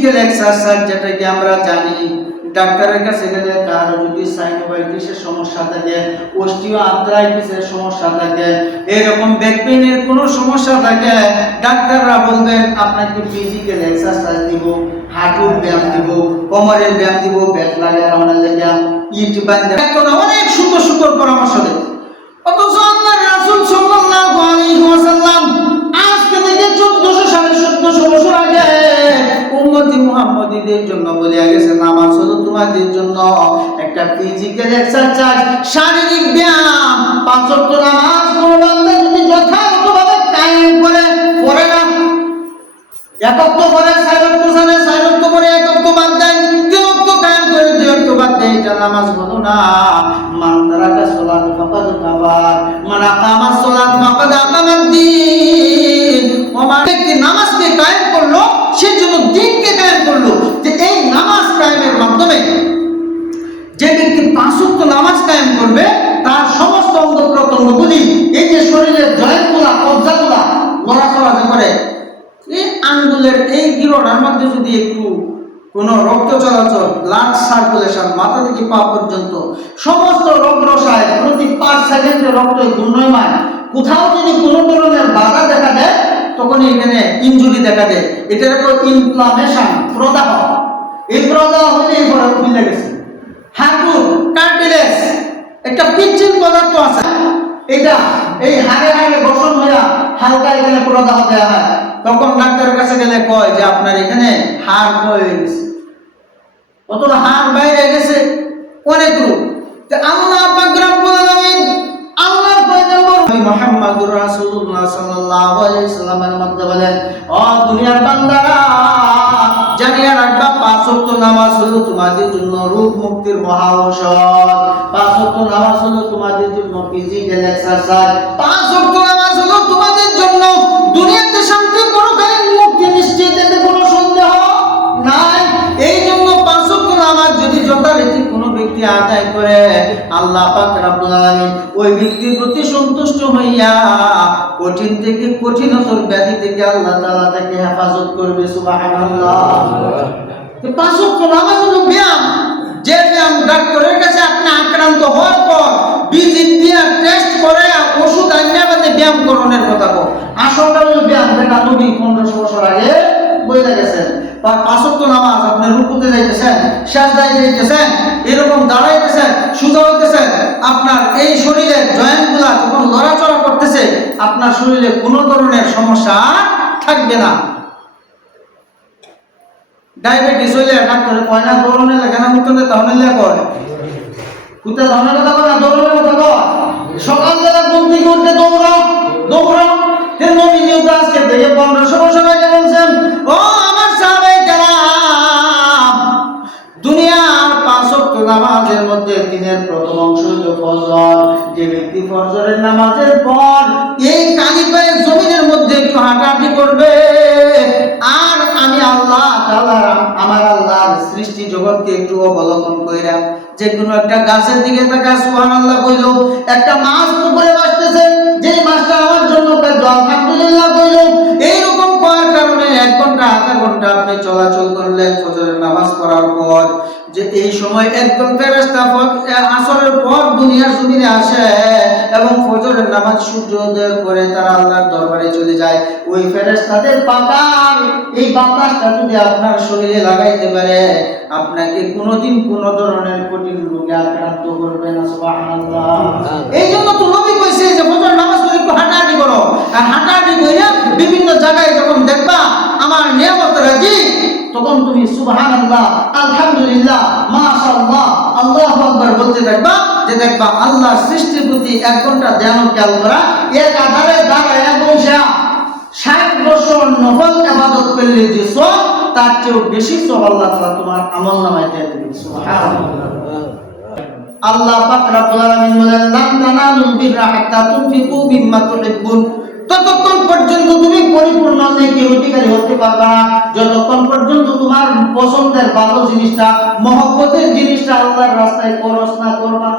Physical exercise যেটাকে আমরা জানি, ডাক্তারের কাছে গেলে কারও যদি সাইনোভাইটিসের সমস্যা থাকে অস্টিও আর্থ্রাইটিসের সমস্যা থাকে, এরকম ব্যাক পেইনের কোনো সমস্যা থাকে, ডাক্তাররা বলবেন, আপনাকে ফিজিক্যাল এক্সারসাইজ দিব, হাঁটুর ব্যায়াম দিব, কোমরের ব্যায়াম দিব, ব্যাক লাগে রাউন্ডের লেগে ইট বান্ধে অনেক সুন্দর সুন্দর পরামর্শ দেয়। নামাজ হলো তোমাদের জন্য। একটা ফিজিক্যাল এক্সারসাইজ শারীরিক ব্যায়াম। পাঁচ নামাজ কোনো বান্দা যথাযথভাবে কায়েম করে, পড়ে না। একত্র করে সাইরত্ব সারে সাইরত্ব করে একত্র বাদ দেয় তিরত্ব কায়েম করে দুরত্ব বাদ দেয়। এটা নামাজ হলো না। মান তারাকা সালাত ফাকাদ কাবার মান আকামা সালাত ফাকাদ আকামাদ ব্যক্তি ওয়াক্ত নামাজ কায়েম করবে, তার সমস্ত অঙ্গ প্রত্যঙ্গগুলি এই যে শরীরের জয়েন্টগুলা, কবজাগুলা নড়াচড়া যে করে, এই আঙ্গুলের এই গিরোটার মধ্যে যদি একটু কোনো রক্ত চলাচল ব্লাড সার্কুলেশন মাথা থেকে পা পর্যন্ত, সমস্ত প্রতি পাঁচ সেকেন্ডে রক্ত ঘূর্ণয়মান, কোথাও যদি কোনো ধরনের বাধা দেখা দেয় তখন এখানে ইনজুরি দেখা দেয়। এটার একটা ইনফ্লামেশন প্রদাহ। এই প্রদাহ হলে এই বড় গেছে। হাঁটু কার্টিলেজ, একটা পিচ্ছিল পদার্থ আছে। এটা, এই হাড়ে হাড়ে বসন হইয়া হালকা এখানে প্রদাহ দেওয়া হয়। তখন ডাক্তারের কাছে গেলে কয় যে, আপনার এখানে হাড় হয়ে গেছে। অথবা হাড় বাইরে গেছে। অনেক রূপ আল্লাহ পাক রব্বুল আলামিন আল্লাহর পয়গম্বর মুহাম্মদুর রাসূলুল্লাহ সাল্লাল্লাহু আলাইহি সাল্লামের মধ্যে বলেন, ও দুনিয়ার বান্দারা জানিয়া রাখবা। ওয়াক্ত নামাজ হলো তোমাদের জন্য রোগ মুক্তির মহা ঔষধ। পাঁচ নামাজ হলো তোমাদের জন্য ফিজিক্যাল এক্সারসাইজ পাঁচ নামাজ হলো তোমাদের জন্য দুনিয়াতে শান্তি পরকালীন মুক্তি নিশ্চিত, এতে কোনো সন্দেহ নাই। এই জন্য পাঁচ নামাজ যদি যথারীতি কোনো ব্যক্তি আদায় করে, আল্লাহ পাক রব্বুল আলামিন ওই ব্যক্তির প্রতি সন্তুষ্ট হইয়া কঠিন থেকে কঠিনতর ব্যাধি থেকে আল্লাহ তাআলা তাকে হেফাজত করবে, সুবহানাল্লাহ। তো পাঁচ নামাজ হলো ব্যায়াম, যে ব্যায়াম ডাক্তারের কাছে আপনি আক্রান্ত হওয়ার পর ভিজিট দিয়ে টেস্ট করে ওষুধ আনিয়ে আমাদের ব্যায়াম করণের কথা কো আসলটা হলো ব্যায়াম, যেটা নবী পনেরোশো বছর আগে বইতে গেছেন। বা পাঁচত্ব নামাজ, আপনি রুকুতে যাইতেছেন, সাজদায় যাইতেছেন, এরকম দাঁড়াইতেছেন, সুজা হইতেছেন, আপনার এই শরীরের জয়েন্টগুলা যখন লড়াচড়া করতেছে, আপনার শরীরে কোনো ধরনের সমস্যা থাকবে না। ডায়াবেটিস হইলে ডাক্তারে কয় না দৌড়নে লাগে না মুখে তাহলে লে কয় কুত্তা ধরনের কথা না দৌড়নের কথা কয় সকালবেলা ঘুম থেকে উঠে দৌড়াও দৌড়াও। তেল নবী যেহেতু আজকে থেকে পনেরোশো বছর আগে বলছেন, ও আমার সাহাবাই কেরাম, দুনিয়ার পাঁচ ওয়াক্ত নামাজের মধ্যে দিনের প্রথম অংশ হলো ফজর। যে ব্যক্তি ফজরের নামাজের পর এই কালি জমিনের মধ্যে একটু হাঁটাহাঁটি করবে যে কোনো একটা গাছের দিকে তাকা সুবহানাল্লাহ কইল, একটা মাছ পুকুরে বাসতেছে যে মাছটা আমার জন্য আলহামদুলিল্লাহ কইল। এইরকম করার কারণে এক ঘণ্টা, আধা ঘণ্টা আপনি চলাচল করলেন ফজরের নামাজ পড়ার পর। যে এই সময় একদম ফেরেশতা আসরের পর দুনিয়ার জমিনে আসে এবং ফজরের নামাজ সূর্যোদয়ের পরে তারা আল্লাহর দরবারে চলে যায়। ওই ফেরেশতাদের পাতার এই বাতাসটা যদি আপনার শরীরে লাগাইতে পারে আপনাকে কোনোদিন কোনো ধরনের কঠিন রোগে আক্রান্ত করবে না সুবহানাল্লাহ। এই জন্য তো নবী কইছে যে ফজর নামাজ পড়ে একটু হাঁটাহাঁটি করো। আর হাঁটাহাঁটি কইরা বিভিন্ন জায়গায় যখন দেখবা আমার নিয়ামত রাজি। তখন তুমি সুবহানাল্লাহ, আলহামদুলিল্লাহ, মাশাআল্লাহ, আল্লাহু আকবার বলতে থাকবা যে দেখবা আল্লাহর সৃষ্টির প্রতি এক ঘণ্টা ধ্যান খেয়াল করা এক আধারে দাঁড়ায় ষাট বছর নফল ইবাদত করলে যে সব, তার চেয়েও বেশি সব আল্লাহ তাআলা তোমার আমল নামায় দিয়ে আল্লাহ পাক রব্বুল আলামিন বলেন লান তানালুল বিররা হাত্তা ততক্ষণ পর্যন্ত তুমি পরিপূর্ণ নেকি অধিকারী হতে পারবে না। যতক্ষণ পর্যন্ত তোমার পছন্দের ভালো জিনিসটা, মহব্বতের জিনিসটা আল্লাহর রাস্তায় খরচ না করবা।